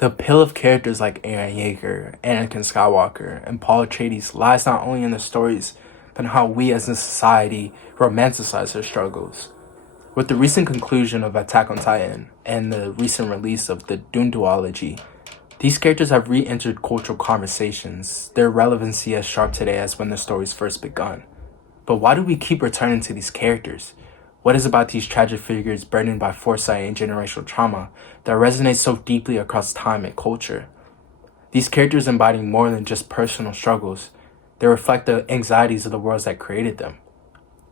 The appeal of characters like Eren Yeager, Anakin Skywalker, and Paul Atreides lies not only in the stories, but in how we as a society romanticize their struggles. With the recent conclusion of Attack on Titan and the recent release of the Dune duology, these characters have re-entered cultural conversations, their relevancy as sharp today as when the stories first begun. But why do we keep returning to these characters? What is about these tragic figures burdened by foresight and generational trauma that resonates so deeply across time and culture? These characters embody more than just personal struggles. They reflect the anxieties of the worlds that created them.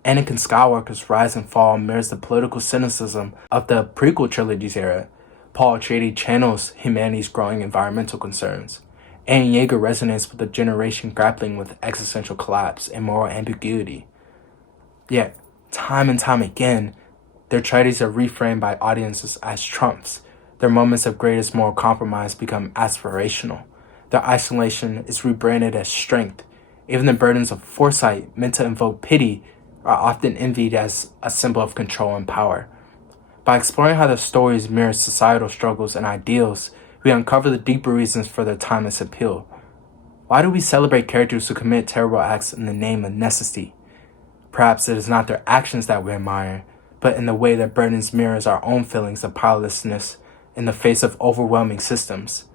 Anakin Skywalker's rise and fall mirrors the political cynicism of the prequel trilogy's era. Paul Atreides channels humanity's growing environmental concerns. Eren Yeager resonates with a generation grappling with existential collapse and moral ambiguity. Yet, time and time again, their tragedies are reframed by audiences as triumphs. Their moments of greatest moral compromise become aspirational. Their isolation is rebranded as strength. Even the burdens of foresight, meant to invoke pity, are often envied as a symbol of control and power. By exploring how the stories mirror societal struggles and ideals, we uncover the deeper reasons for their timeless appeal. Why do we celebrate characters who commit terrible acts in the name of necessity? Perhaps it is not their actions that we admire, but in the way that burdens mirrors our own feelings of powerlessness in the face of overwhelming systems.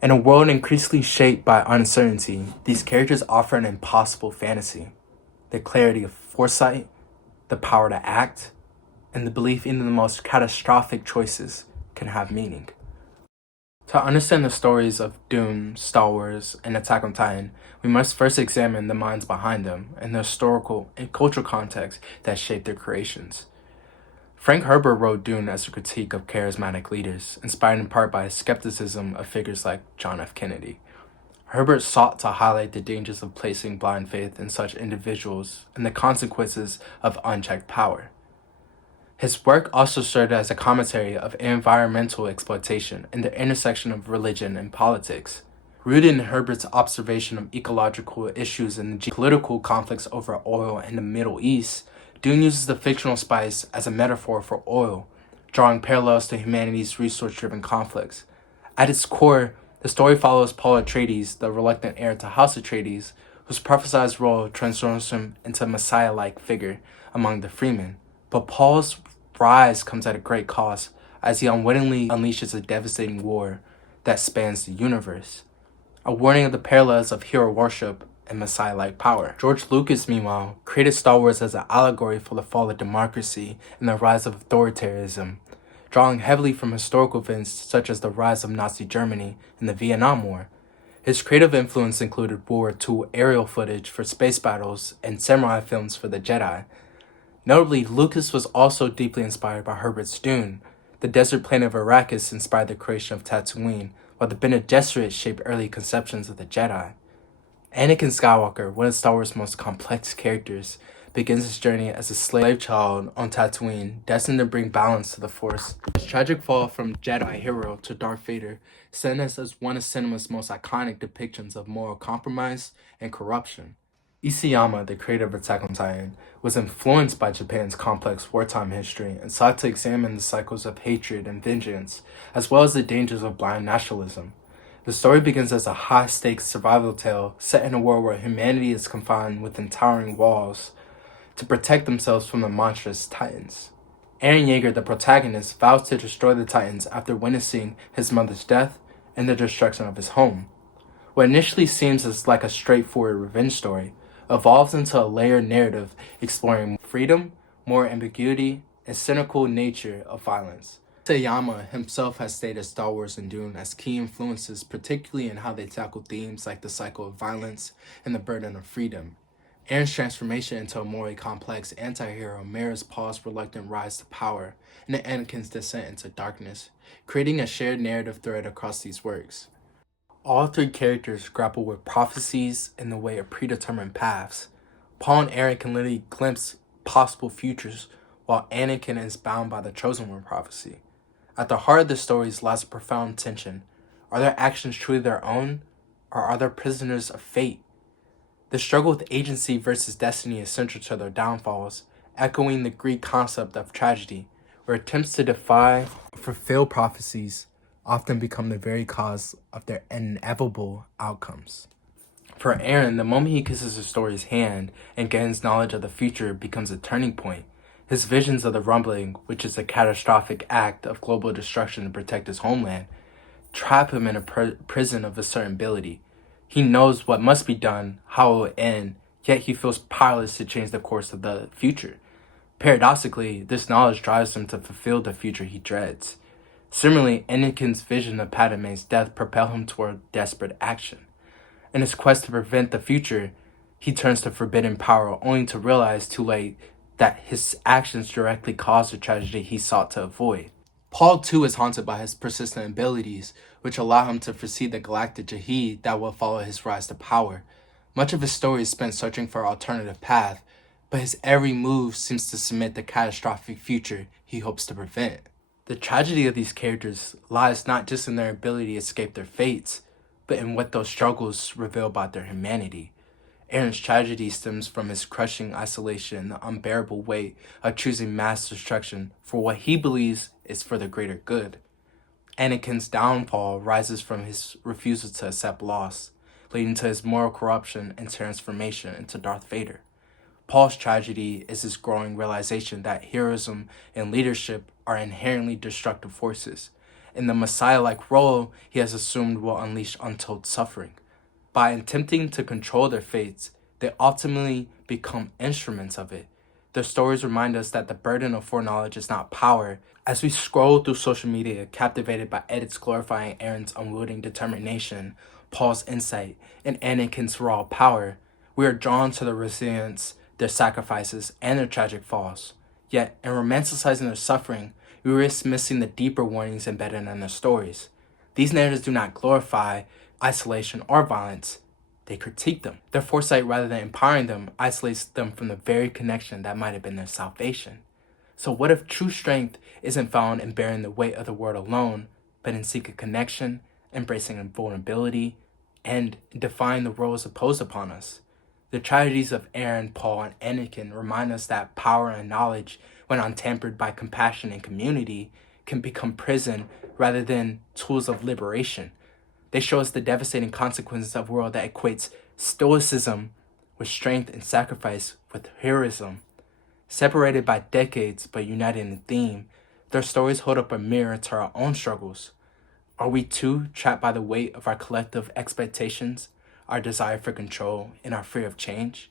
In a world increasingly shaped by uncertainty, these characters offer an impossible fantasy. The clarity of foresight, the power to act, and the belief even the most catastrophic choices can have meaning. To understand the stories of Dune, Star Wars, and Attack on Titan, we must first examine the minds behind them and the historical and cultural context that shaped their creations. Frank Herbert wrote Dune as a critique of charismatic leaders, inspired in part by his skepticism of figures like John F. Kennedy. Herbert sought to highlight the dangers of placing blind faith in such individuals and the consequences of unchecked power. His work also served as a commentary of environmental exploitation and the intersection of religion and politics. Rooted in Herbert's observation of ecological issues and the geopolitical conflicts over oil in the Middle East, Dune uses the fictional spice as a metaphor for oil, drawing parallels to humanity's resource-driven conflicts. At its core, the story follows Paul Atreides, the reluctant heir to House Atreides, whose prophesied role transforms him into a messiah-like figure among the freemen. But Paul's rise comes at a great cost as he unwittingly unleashes a devastating war that spans the universe. A warning of the parallels of hero worship and messiah-like power. George Lucas, meanwhile, created Star Wars as an allegory for the fall of democracy and the rise of authoritarianism, drawing heavily from historical events such as the rise of Nazi Germany and the Vietnam War. His creative influence included World War II aerial footage for space battles and samurai films for the Jedi. Notably, Lucas was also deeply inspired by Herbert's Dune. The desert planet of Arrakis inspired the creation of Tatooine, while the Bene Gesserit shaped early conceptions of the Jedi. Anakin Skywalker, one of Star Wars' most complex characters, begins his journey as a slave child on Tatooine, destined to bring balance to the Force. His tragic fall from Jedi hero to Darth Vader stands as one of cinema's most iconic depictions of moral compromise and corruption. Isayama, the creator of Attack on Titan, was influenced by Japan's complex wartime history and sought to examine the cycles of hatred and vengeance, as well as the dangers of blind nationalism. The story begins as a high-stakes survival tale set in a world where humanity is confined within towering walls to protect themselves from the monstrous Titans. Eren Yeager, the protagonist, vows to destroy the Titans after witnessing his mother's death and the destruction of his home. What initially seems as like a straightforward revenge story evolves into a layered narrative exploring freedom, moral ambiguity, and cynical nature of violence. Isayama himself has stated Star Wars and Dune as key influences, particularly in how they tackle themes like the cycle of violence and the burden of freedom. Eren's transformation into a morally complex anti-hero mirrors Paul's reluctant rise to power and Anakin's descent into darkness, creating a shared narrative thread across these works. All three characters grapple with prophecies in the way of predetermined paths. Paul and Eren can literally glimpse possible futures, while Anakin is bound by the Chosen One prophecy. At the heart of the stories lies a profound tension. Are their actions truly their own, or are they prisoners of fate? The struggle with agency versus destiny is central to their downfalls, echoing the Greek concept of tragedy, where attempts to defy or fulfill prophecies often become the very cause of their inevitable outcomes. For Aaron, the moment he kisses his story's hand and gains knowledge of the future becomes a turning point. His visions of the rumbling, which is a catastrophic act of global destruction to protect his homeland, trap him in a prison of uncertainty. He knows what must be done, how it will end, yet he feels powerless to change the course of the future. Paradoxically, this knowledge drives him to fulfill the future he dreads. Similarly, Anakin's vision of Padme's death propels him toward desperate action. In his quest to prevent the future, he turns to forbidden power only to realize too late that his actions directly caused the tragedy he sought to avoid. Paul too is haunted by his persistent abilities, which allow him to foresee the galactic jihad that will follow his rise to power. Much of his story is spent searching for an alternative path, but his every move seems to cement the catastrophic future he hopes to prevent. The tragedy of these characters lies not just in their ability to escape their fates, but in what those struggles reveal about their humanity. Aaron's tragedy stems from his crushing isolation and the unbearable weight of choosing mass destruction for what he believes is for the greater good. Anakin's downfall rises from his refusal to accept loss, leading to his moral corruption and transformation into Darth Vader. Paul's tragedy is his growing realization that heroism and leadership are inherently destructive forces, and the Messiah-like role he has assumed will unleash untold suffering. By attempting to control their fates, they ultimately become instruments of it. Their stories remind us that the burden of foreknowledge is not power. As we scroll through social media, captivated by edits glorifying Aaron's unwilling determination, Paul's insight, and Anakin's raw power, we are drawn to their resilience, their sacrifices, and their tragic falls. Yet, in romanticizing their suffering, we risk missing the deeper warnings embedded in their stories. These narratives do not glorify isolation or violence, they critique them. Their foresight, rather than empowering them, isolates them from the very connection that might have been their salvation. So what if true strength isn't found in bearing the weight of the world alone, but in seeking connection, embracing vulnerability, and defying the roles imposed upon us? The tragedies of Aaron, Paul, and Anakin remind us that power and knowledge, when untampered by compassion and community, can become prison rather than tools of liberation. They show us the devastating consequences of a world that equates stoicism with strength and sacrifice with heroism. Separated by decades but united in theme, their stories hold up a mirror to our own struggles. Are we too trapped by the weight of our collective expectations, our desire for control, and our fear of change?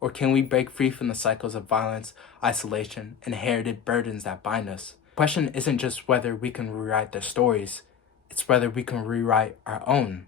Or can we break free from the cycles of violence, isolation, and inherited burdens that bind us? The question isn't just whether we can rewrite their stories, it's whether we can rewrite our own.